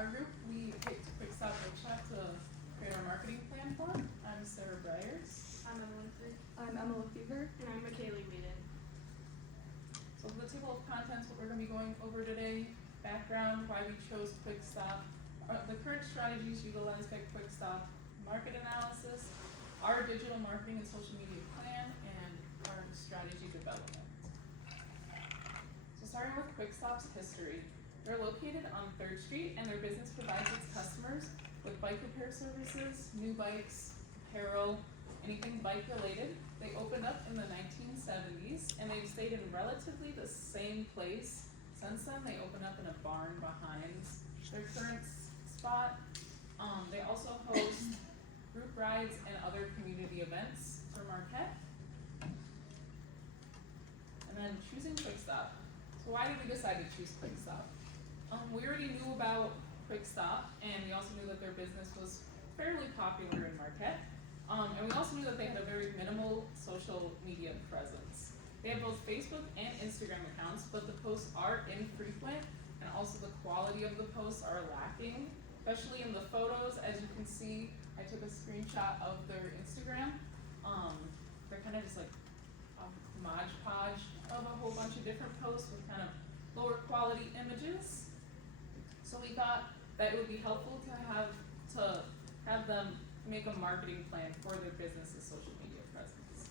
our group, we picked Quick Stop Workshop to create our marketing plan for. I'm Sarah Byers. I'm Emily Free. I'm Emma Fever. And I'm McKaylee Maiden. So for the table of contents, what we're going to be going over today, background, why we chose Quick Stop, the current strategies utilized by Quick Stop, market analysis, our digital marketing and social media plan, and our strategy development. So starting with Quick Stop's history, they're located on 3rd Street and their business provides its customers with bike repair services, new bikes, apparel, anything bike related. They opened up in the 1970s and they've stayed in relatively the same place since then. They opened up in a barn behind their current spot. They also host group rides and other community events for Marquette. And then choosing Quick Stop. So why did we decide to choose Quick Stop? We already knew about Quick Stop, and we also knew that their business was fairly popular in Marquette. And we also knew that they had a very minimal social media presence. They have both Facebook and Instagram accounts, but the posts are infrequent, and also the quality of the posts are lacking, especially in the photos. As you can see, I took a screenshot of their Instagram. They're kind of just like a modge podge of a whole bunch of different posts with kind of lower quality images. So we thought that it would be helpful to have them make a marketing plan for their business's social media presence.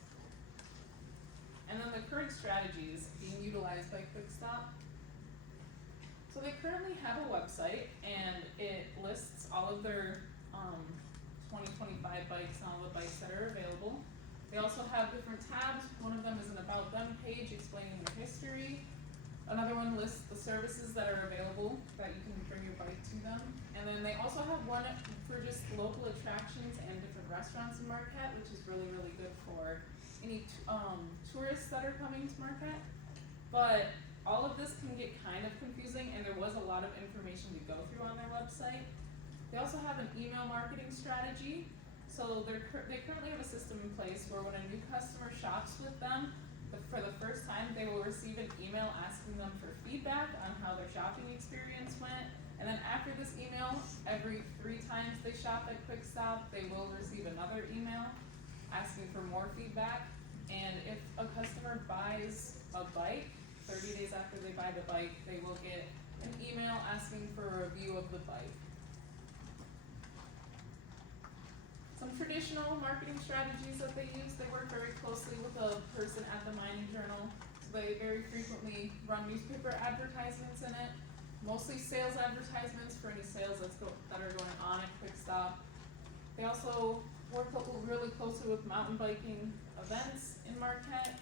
And then the current strategies being utilized by Quick Stop. So they currently have a website and it lists all of their 2025 bikes and all the bikes that are available. They also have different tabs. One of them is an About Them page explaining their history. Another one lists the services that are available that you can bring your bike to them. And then they also have one for just local attractions and different restaurants in Marquette, which is really, really good for any tourists that are coming to Marquette. But all of this can get kind of confusing, and there was a lot of information to go through on their website. They also have an email marketing strategy. So they currently have a system in place where when a new customer shops with them, for the first time, they will receive an email asking them for feedback on how their shopping experience went. And then after this email, every 3 times they shop at Quick Stop, they will receive another email asking for more feedback. And if a customer buys a bike, 30 days after they buy the bike, they will get an email asking for a review of the bike. Some traditional marketing strategies that they use, they work very closely with a person at the Mining Journal. So they very frequently run newspaper advertisements in it, mostly sales advertisements for any sales that are going on at Quick Stop. They also work really closely with mountain biking events in Marquette.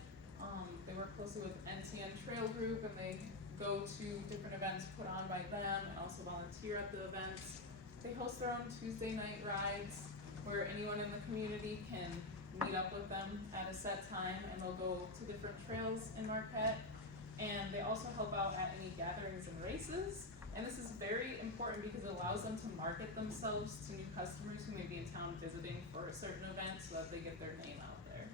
They work closely with NTN Trail Group, and they go to different events put on by them and also volunteer at the events. They host their own Tuesday night rides, where anyone in the community can meet up with them at a set time, and they'll go to different trails in Marquette. And they also help out at any gatherings and races. And this is very important because it allows them to market themselves to new customers who may be in town visiting for a certain event so that they get their name out there.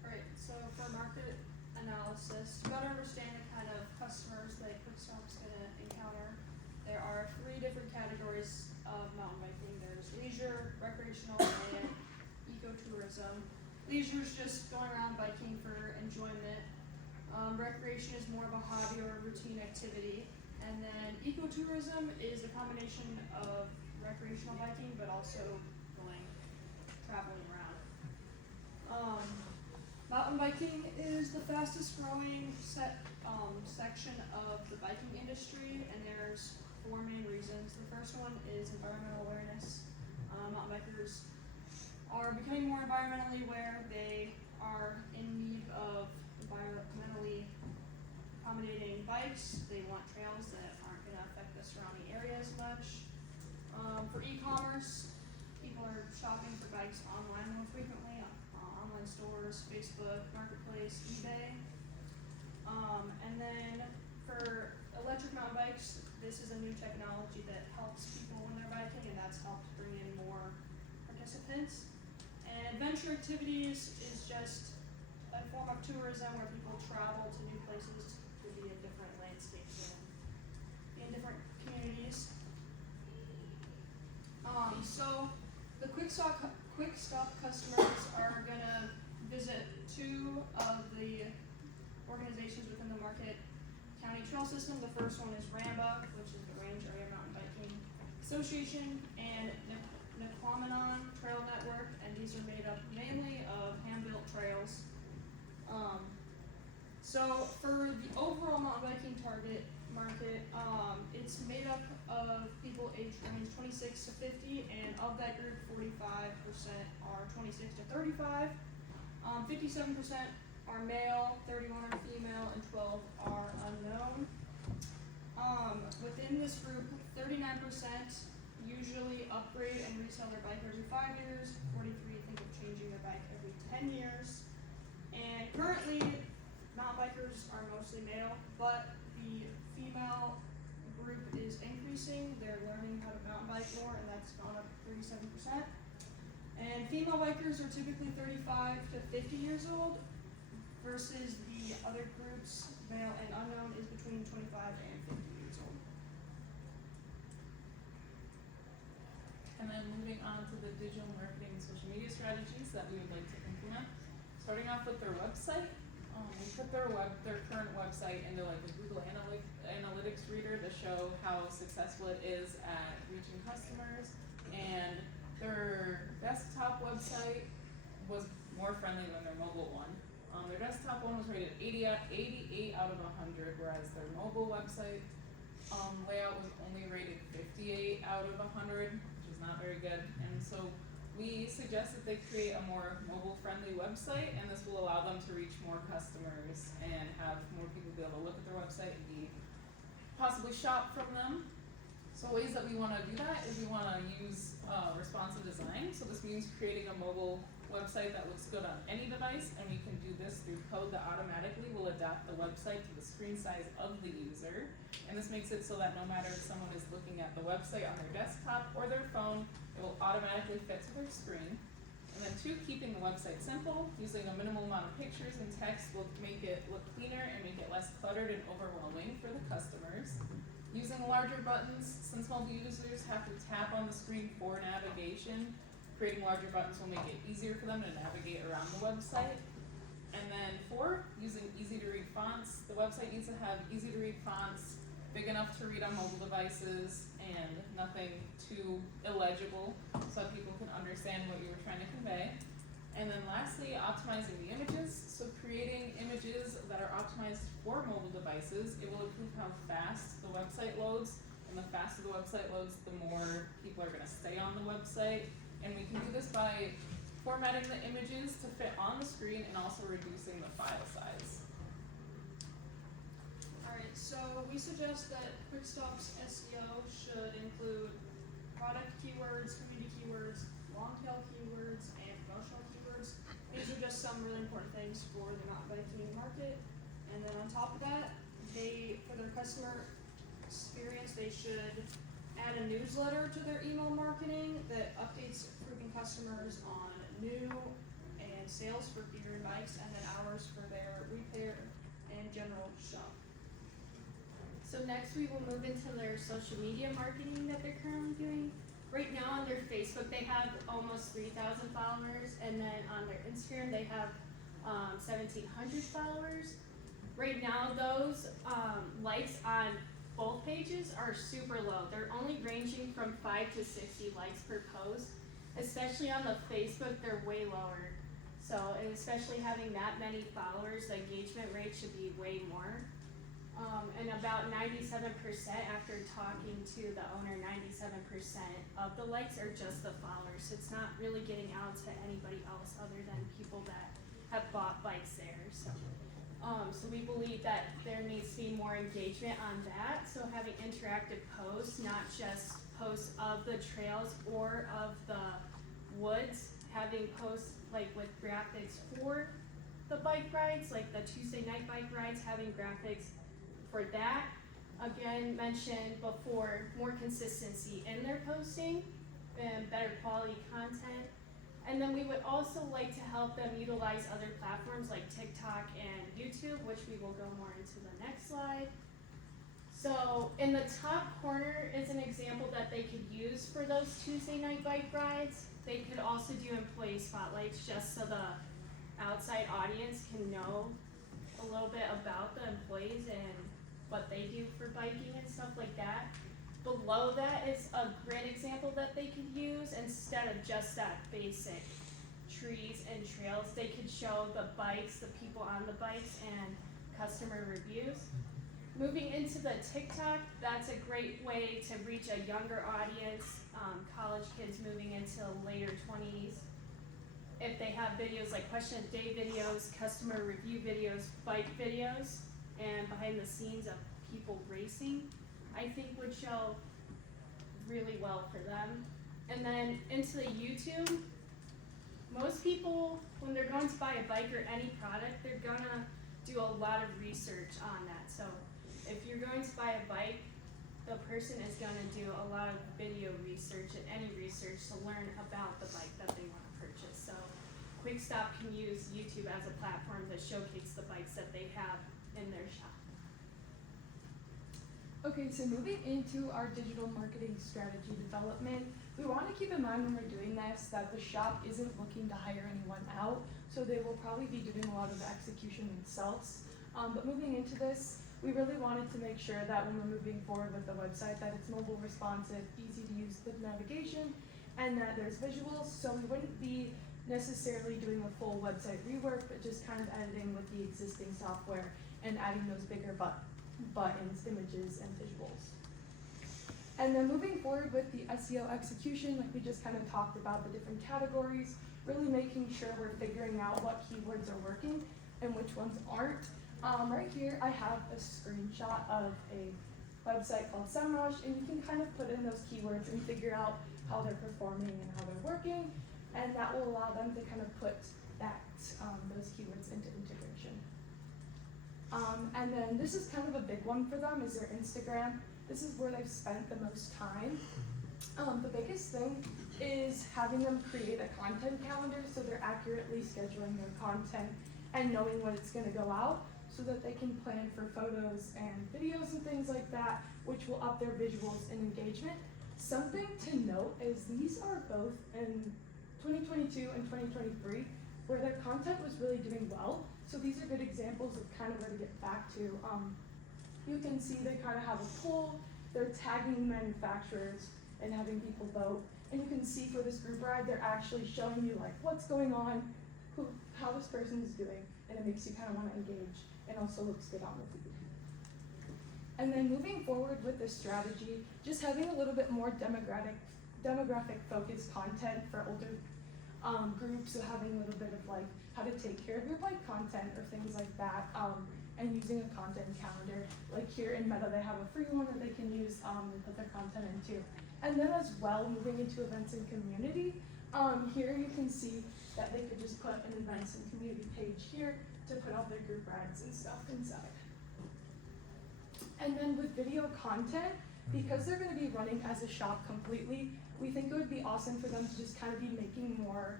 Alright, so for market analysis, to better understand the kind of customers that Quick Stop's gonna encounter, there are 3 different categories of mountain biking. There's leisure, recreational, and ecotourism. Leisure is just going around biking for enjoyment. Recreation is more of a hobby or a routine activity. And then ecotourism is a combination of recreational biking, but also traveling around. Mountain biking is the fastest growing section of the biking industry, and there's 4 main reasons. The first one is environmental awareness. Mountain bikers are becoming more environmentally aware. They are in need of environmentally accommodating bikes. They want trails that aren't going to affect the surrounding area as much. For e-commerce, people are shopping for bikes online more frequently, online stores, Facebook, Marketplace, eBay. And then for electric mountain bikes, this is a new technology that helps people when they're biking, and that's helped bring in more participants. And adventure activities is just a form of tourism where people travel to new places to be in different landscapes and be in different communities. Quick Stop customers are gonna visit two of the organizations within the Marquette County Trail System. The first one is RAMBA, which is the Range Area Mountain Biking Association, and Nequamanon Trail Network, and these are made up mainly of hand-built trails. So for the overall mountain biking target market, it's made up of people aged range 26 to 50, and of that group, 45% are 26 to 35. 57% are male, 31 are female, and 12 are unknown. Within this group, 39% usually upgrade and resell their bike every 5 years, 43 think of changing their bike every 10 years, and currently, mountain bikers are mostly male, but the female group is increasing. They're learning how to mountain bike more, and that's gone up 37%. And female bikers are typically 35 to 50 years old, versus the other groups, male and unknown, is between 25 and 50 years old. And then moving on to the digital marketing and social media strategies that we would like to implement. Starting off with their website. We put their current website into like a Google Analytics reader to show how successful it is at reaching customers. And their desktop website was more friendly than their mobile one. Their desktop one was rated 88 out of 100, whereas their mobile website layout was only rated 58 out of 100, which is not very good. And so we suggest that they create a more mobile-friendly website, and this will allow them to reach more customers and have more people be able to look at their website and possibly shop from them. So ways that we want to do that is we want to use responsive design. So this means creating a mobile website that looks good on any device, and we can do this through code that automatically will adapt the website to the screen size of the user. And this makes it so that no matter if someone is looking at the website on their desktop or their phone, it will automatically fit to their screen. And then 2, keeping the website simple. Using a minimal amount of pictures and text will make it look cleaner and make it less cluttered and overwhelming for the customers. Using larger buttons, since mobile users have to tap on the screen for navigation, creating larger buttons will make it easier for them to navigate around the website. And then 4, using easy-to-read fonts. The website needs to have easy-to-read fonts, big enough to read on mobile devices, and nothing too illegible so that people can understand what you were trying to convey. And then lastly, optimizing the images. So creating images that are optimized for mobile devices, it will improve how fast the website loads, and the faster the website loads, the more people are going to stay on the website. And we can do this by formatting the images to fit on the screen and also reducing the file size. Alright, so we suggest that QuickStop's SEO should include product keywords, community keywords, long-tail keywords, and promotional keywords. These are just some really important things for the mountain biking market. And then on top of that, for their customer experience, they should add a newsletter to their email marketing that updates approving customers on new and sales for gear and bikes, and then hours for their repair and general shop. So next we will move into their social media marketing that they're currently doing. Right now on their Facebook they have almost 3,000 followers, and then on their Instagram they have 1,700 followers. Right now those likes on both pages are super low. They're only ranging from 5 to 60 likes per post. Especially on the Facebook, they're way lower. So, and especially having that many followers, the engagement rate should be way more. And about 97% after talking to the owner, 97% of the likes are just the followers. It's not really getting out to anybody else other than people that have bought bikes there. So we believe that there needs to be more engagement on that. So having interactive posts, not just posts of the trails or of the woods, having posts like with graphics for the bike rides, like the Tuesday night bike rides, having graphics for that. Again, mentioned before, more consistency in their posting and better quality content. And then we would also like to help them utilize other platforms like TikTok and YouTube, which we will go more into the next slide. So in the top corner is an example that they could use for those Tuesday night bike rides. They could also do employee spotlights just so the outside audience can know a little bit about the employees and what they do for biking and stuff like that. Below that is a grid example that they could use instead of just that basic trees and trails. They could show the bikes, the people on the bikes, and customer reviews. Moving into the TikTok, that's a great way to reach a younger audience, college kids moving into later 20s. If they have videos like question of day videos, customer review videos, bike videos, and behind the scenes of people racing, I think would show really well for them. And then into the YouTube, most people, when they're going to buy a bike or any product, they're gonna do a lot of research on that. So if you're going to buy a bike, the person is gonna do a lot of video research and any research to learn about the bike that they wanna purchase. So Quickstop can use YouTube as a platform to showcase the bikes that they have in their shop. Okay, so moving into our digital marketing strategy development, we want to keep in mind when we're doing this that the shop isn't looking to hire anyone out, so they will probably be doing a lot of the execution themselves. But moving into this, we really wanted to make sure that when we're moving forward with the website that it's mobile responsive, easy to use with navigation, and that there's visuals, so we wouldn't be necessarily doing a full website rework, but just kind of editing with the existing software and adding those bigger buttons, images, and visuals. And then moving forward with the SEO execution, like we just kind of talked about the different categories, really making sure we're figuring out what keywords are working and which ones aren't. Right here I have a screenshot of a website called SEMrush, and you can kind of put in those keywords and figure out how they're performing and how they're working, and that will allow them to kind of put those keywords into integration. And then this is kind of a big one for them is their Instagram. This is where they've spent the most time. The biggest thing is having them create a content calendar so they're accurately scheduling their content and knowing when it's going to go out so that they can plan for photos and videos and things like that, which will up their visuals and engagement. Something to note is these are both in 2022 and 2023 where their content was really doing well. So these are good examples of kind of where to get back to. You can see they kind of have a poll, they're tagging manufacturers and having people vote. And you can see for this group ride, they're actually showing you like what's going on, how this person is doing, and it makes you kind of want to engage and also looks good on the feed. And then moving forward with this strategy, just having a little bit more demographic focused content for older groups, so having a little bit of like how to take care of your bike content or things like that, and using a content calendar. Like here in Meta, they have a free one that they can use and put their content into. And then as well, moving into events and community, here you can see that they could just put an events and community page here to put all their group rides and stuff inside. And then with video content, because they're going to be running as a shop completely, we think it would be awesome for them to just kind of be making more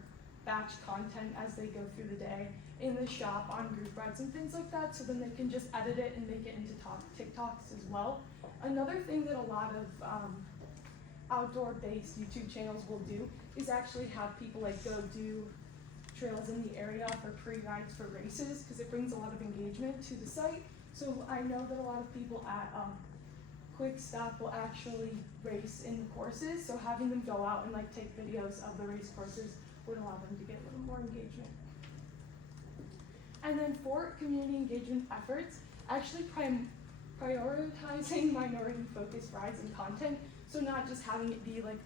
batch content as they go through the day in the shop on group rides and things like that, so then they can just edit it and make it into TikToks as well. Another thing that a lot of outdoor-based YouTube channels will do is actually have people like go do trails in the area for pre-rides for races, because it brings a lot of engagement to the site. So I know that a lot of people at Quickstop will actually race in the courses, so having them go out and like take videos of the race courses would allow them to get a little more engagement. And then for community engagement efforts, actually prioritizing minority-focused rides and content, so not just having it be like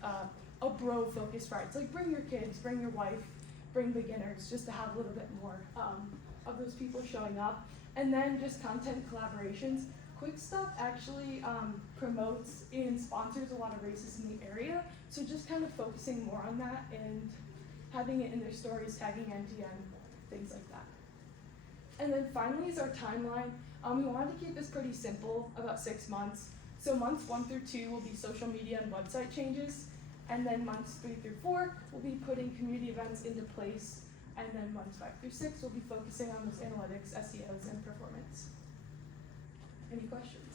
a bro-focused rides, like bring your kids, bring your wife, bring beginners, just to have a little bit more of those people showing up. And then just content collaborations. Quickstop actually promotes and sponsors a lot of races in the area, so just kind of focusing more on that and having it in their stories, tagging NTN, things like that. And then finally is our timeline. We wanted to keep this pretty simple, about 6 months. So months 1 through 2 will be social media and website changes, and then months 3 through 4 will be putting community events into place, and then months 5 through 6 will be focusing on those analytics, SEOs, and performance. Any questions?